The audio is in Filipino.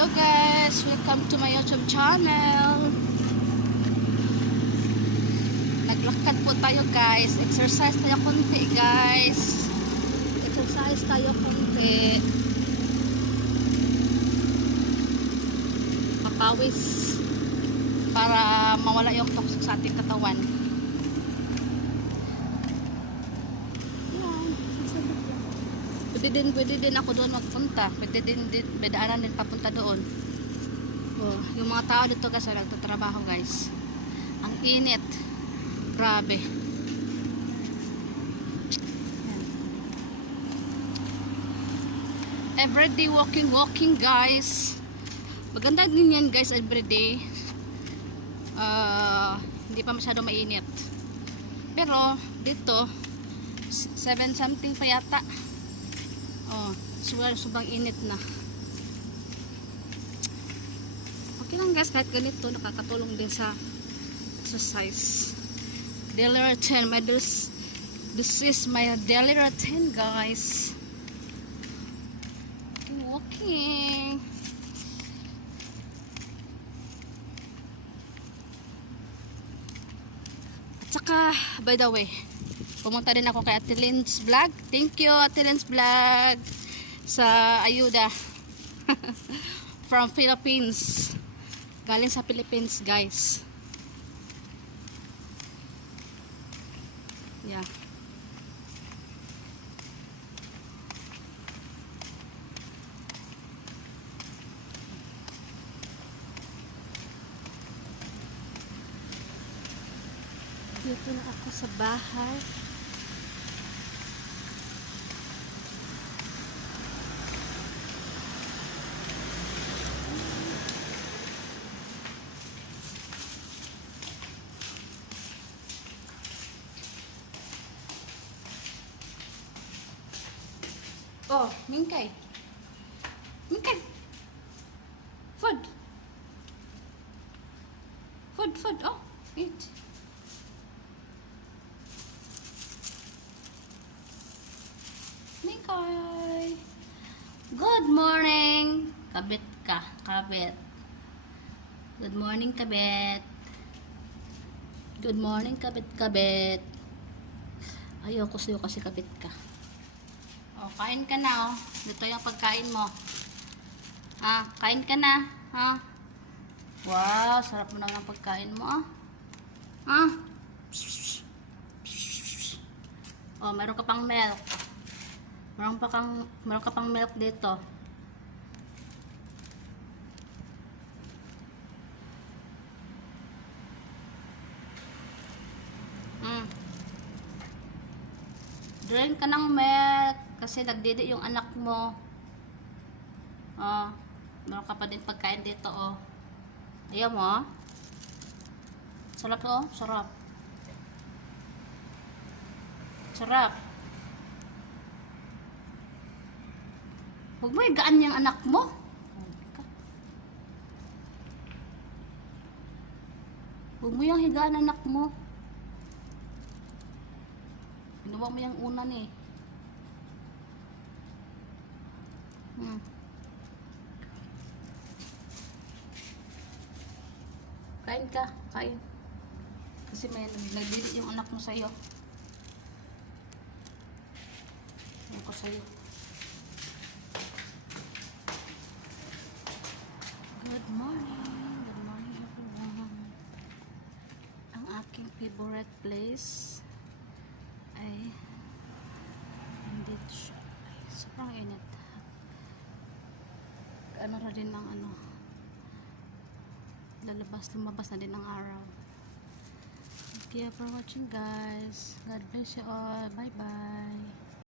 Hello guys, welcome to my YouTube channel. Naglakad po tayo guys. Exercise tayo konti guys. Exercise tayo konti. Papawis para mawala yung toxic sa ating katawan. Pwede din ako doon magpunta. Pwede din bedaanan din papunta doon. Oh, yung mga tao dito guys ay nagtatrabaho guys. Ang init. Grabe. Everyday walking guys. Maganda din yan guys everyday. Hindi pa masyado mainit. Pero dito 7 something pa yata. Oh, subang init na. Okay lang guys, kahit ganito nakakatulong din sa exercise. Daily routine, this is my daily routine guys. Walking. At saka, by the way, pumunta din ako kay Ate Lynn's Vlog. Thank you Ate Lynn's Vlog sa ayuda from Philippines. Galing sa Philippines guys. Yeah. Dito na ako sa bahay. Oh, Mingkay. Mingkay. Food. Food. Oh, eat. Mingkay. Good morning. Kabit ka. Kabit. Good morning, kabit. Good morning, kabit. Ayoko sa'yo kasi kabit ka. Oh, kain ka na, oh. Dito yung pagkain mo. Ah, kain ka na. Ha? Wow, sarap mo na ng pagkain mo, ah. Ah. Oh, meron ka pang milk. Meron ka pang milk dito. Drink ka ng milk. Kasi nagdidi yung anak mo. Oh, meron ka pa din pagkain dito, oh. Ayaw mo, oh. Sarap, oh. Sarap. Sarap. Huwag mo igaan yung anak mo. Huwag mo yung higaan anak mo. Pinuwa mo yung unan, eh. Kain ka, kain. Kasi may nagdili yung anak mo sa'yo. Ano ko sa'yo. Good morning everyone. Ang aking favorite place ay hindi siya. Sobrang init. Ano na din ng ano, lumabas na din ng araw. Thank you for watching guys. God bless you all. Bye bye.